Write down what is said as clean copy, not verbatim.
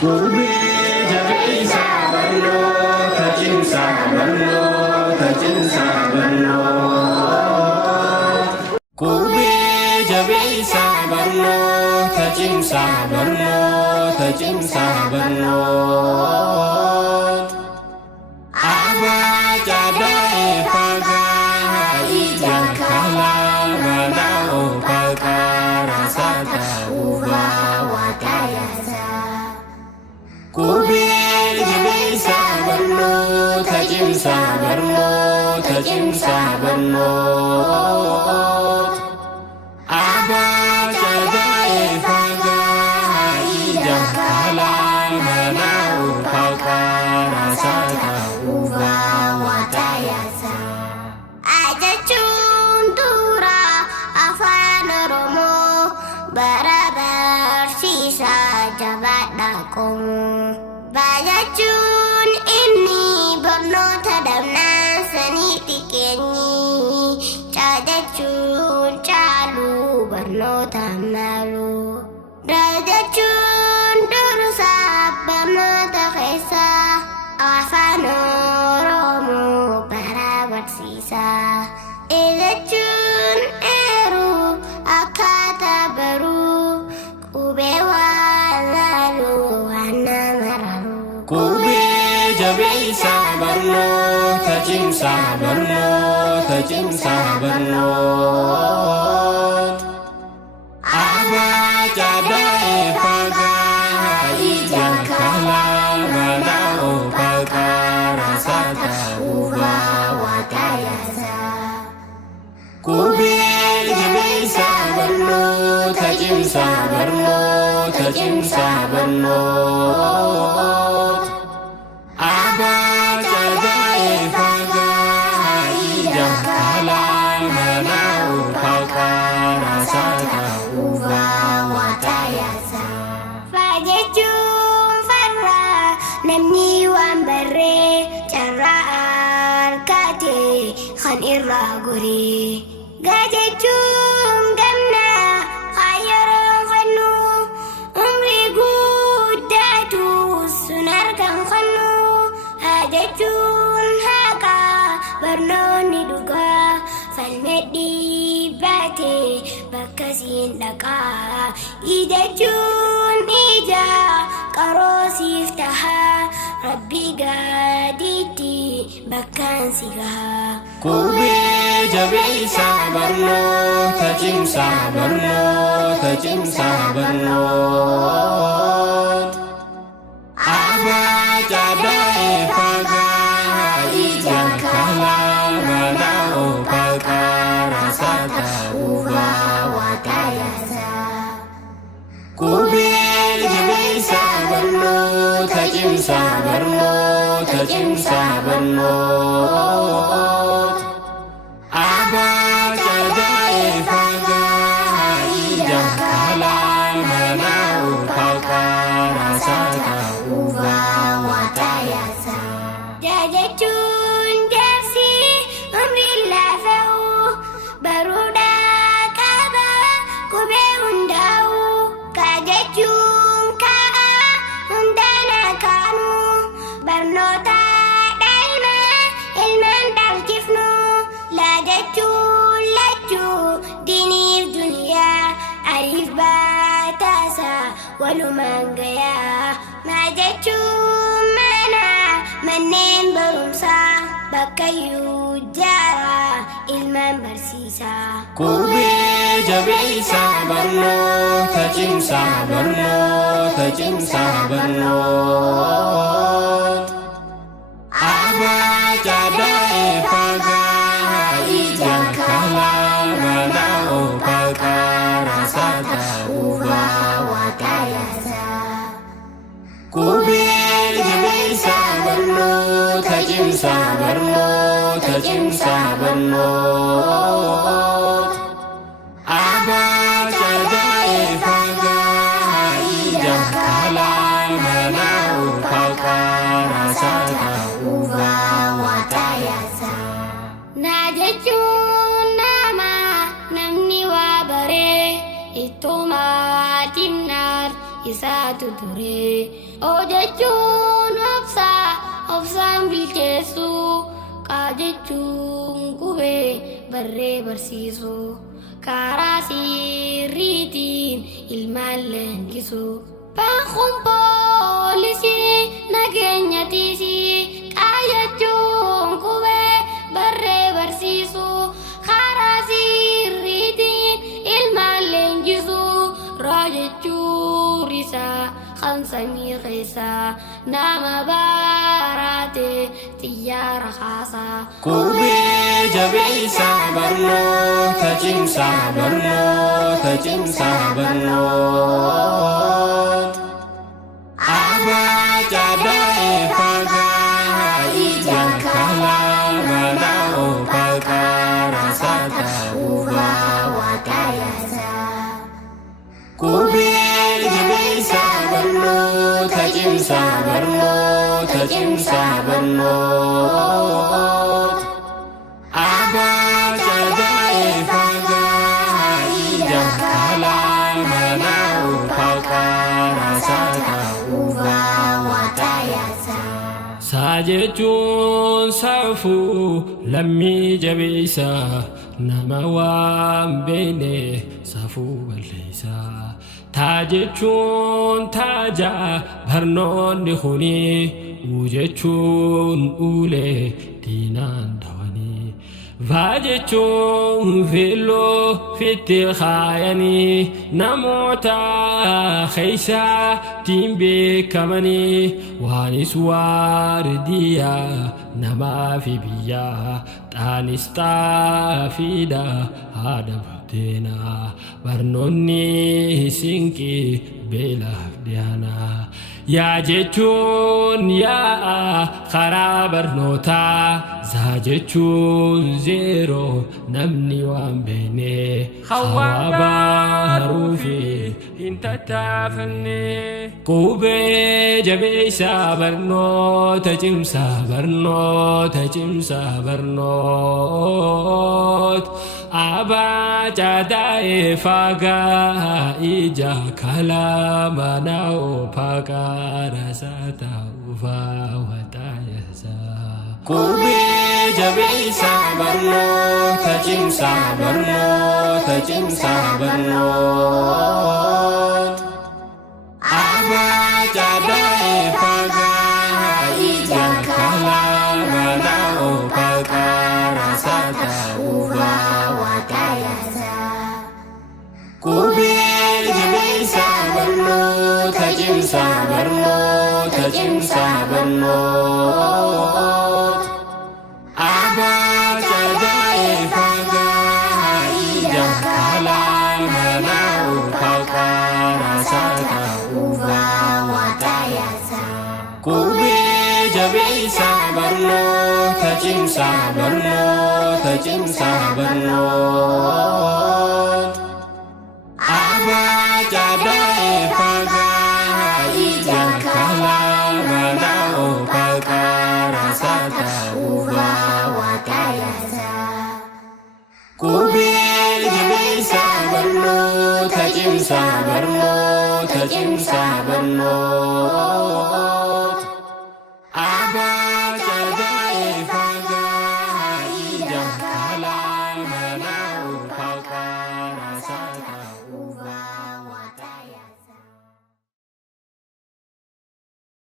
Gurbi jabeessa barnoota cimsaa barnoota cimsaa barnoota. Gurbi jabeessa barnoota cimsaa barnoota cimsaa barnoota. Abbaa jaada'ee fagaa ija kalaa balaa oofaqaa raasaa ta'uufaa waatayaasa. Gurbi jabeessa barnoota cimsaa barnoota cimsaa barnoota. Abbaa jaada'ee fagaa ija kalaa balaa oofaqaa raasaa ta'uufaa waatayaasa. Ajachuun dura afaan Oromoo bara barsiisaa jabaadhaa qomoo. Bajachuun inni barnoota dhabnaan sanii xiqqeenyi. Caajachuun caaluu barnoota maaluu. Rajachuun dursaa barnoota keessaa afaan Oromoo bara barsiisaa. Ilachuun eeruu akkaataa baruu qubee waan laaluu waan nama raruu. Gurbi jabeessa barnoota cimsaa barnoota cimsaa barnoota. Abbaa jaada'ee fagaa ija kalaa balaa oofaqaa raasaa ta'uufaa waatayaasa. Gurbi jabeessa barnoota cimsaa barnoota cimsaa barnoota. Abbaa jaada'ee fagaa ija kalaa balaa oofaqaa raasaa ta'uufaa waatayaasa. Fajechuun farraa namni waan barree carraa harkatee kan irraa goree. Gajechuun gamnaa hayyaroon fannu umrii guddaatu sun argan fannu. Hajechuun haqaa barnoonni dhugaa falmedhii baatee bakka siin dhaqaa. Ijachuun ija qaroosiif tahaa rabbi gaadiitti bakkaan si gahaa. Gurbi jabeessa barnoota cimsaa barnoota cimsaa barnoota. Abbaa jaada'ee fagaa ija kalaa balaa oofaqaa raasaa ta'uufaa waatayaasa. Gurbi jabeessa barnoota cimsaa barnoota cimsaa barnoota. Abbaa jaada'ee fagaa ija kalaa balaa oofaqaa raasaa ta'uufaa waatayaasa. Jajachuun jaarsi umriin laafa'u baruudhaa qaba qubee hundaa'u. Kajechuun ka'a hundaan akaanu barnoota daa'imaa ilmaan dhalchifnu. Laajachuun lachuu diiniif duniyaa ariif baataasa walumaan gayaa. Maajachuun mana manneen barumsaa bakkayyuu jaaraa ilmaan barsiisaa. Gurbi jabeessa barnoota cimsaa barnoota cimsaa barnoota. Abbaa jaada'ee fagaa ija kalaa balaa oofaqaa raasaa ta'uufaa waatayaasa. Gurbi jabeessa barnoota cimsaa barnoota cimsaa barnoota. Abbaa jaada'ee fagaa ija kalaa balaa oofaqaa raasaa ta'uufaa waatayaasa. Naajachuun nama namni waa baree ittuma timnaar isaatu ture. Ojechuun obsaan bilcheessu, qaajechuun qubee barree barsiisu, karaa sirriitiin ilmaan leenjisu. Baankuun poolisii nageenya tiisii, qaajechuun qubee barree barsiisu, karaa sirriitiin ilmaan leenjisu. Raajechuun isaa kan samii keessaa nama baaraate xiyyaara haasaa. Qubee jabeessaa barnoota cimsaa barnoota cimsaa barnoota. Abbaa Cadaa'ee fagaa ija kalaa balaa oofaqaa raasaa ta'uufaa waaqayyaasaa. Qubee jabeessaa barnoota cimsaa barnoota cimsaa barnoota. Abbaa Cadaa'ee fagaa ija kalaa balaa oofaqaa raasaa ta'uufaa waaqayyaasaa. Saajechuun saafuu lammii jabeessaa nama waan beene saafuu balleessaa. Taajechuun taajaa barnoonni kuni ujechuun ulee diinaan dawanii. Vaajechuun filoo fitti kaayanii namoota keessaa tiin beekamanii. Waanis waardiyaa namaa fi biyyaa xaanis xaafiidha haadha buddeenaa. Barnoonni sinqii beelaaf dhiyaanaa. Yaa jechuun yaa karaa barnootaa, zaa jechuun zeeroo namni waan beene. Hawaa baaruu fi hin tattaafanne. Qubee jabeessaa barnoota cimsaa barnoota cimsaa barnoota. Abbaa Cadaa'ee fagaa ija kalaa mana oofaqaa raasaa ta'uufaa waaqayyaasaa. Qubee jabeessaa barnoota cimsaa barnoota cimsaa barnoota. Abbaa Cadaa'ee fagaa ija kalaa mana oofaqaa raasaa ta'uufaa. Qubee jabeessaa barnoota cimsaa barnoota cimsaa barnoota. Abbaa Cadaa'ee fagaa ija kalaa mana oofaqaa raasaa ta'uufaa waaqayyaasaa. Qubee jabeessaa barnoota cimsaa barnoota cimsaa barnoota. Abbaa Cadaa'ee fagaa ija kalaa mana oofaqaa raasaa ta'uufaa waaqayyaasaa. Qubee jabeessaa barnoota cimsaa barnoota cimsaa barnoota.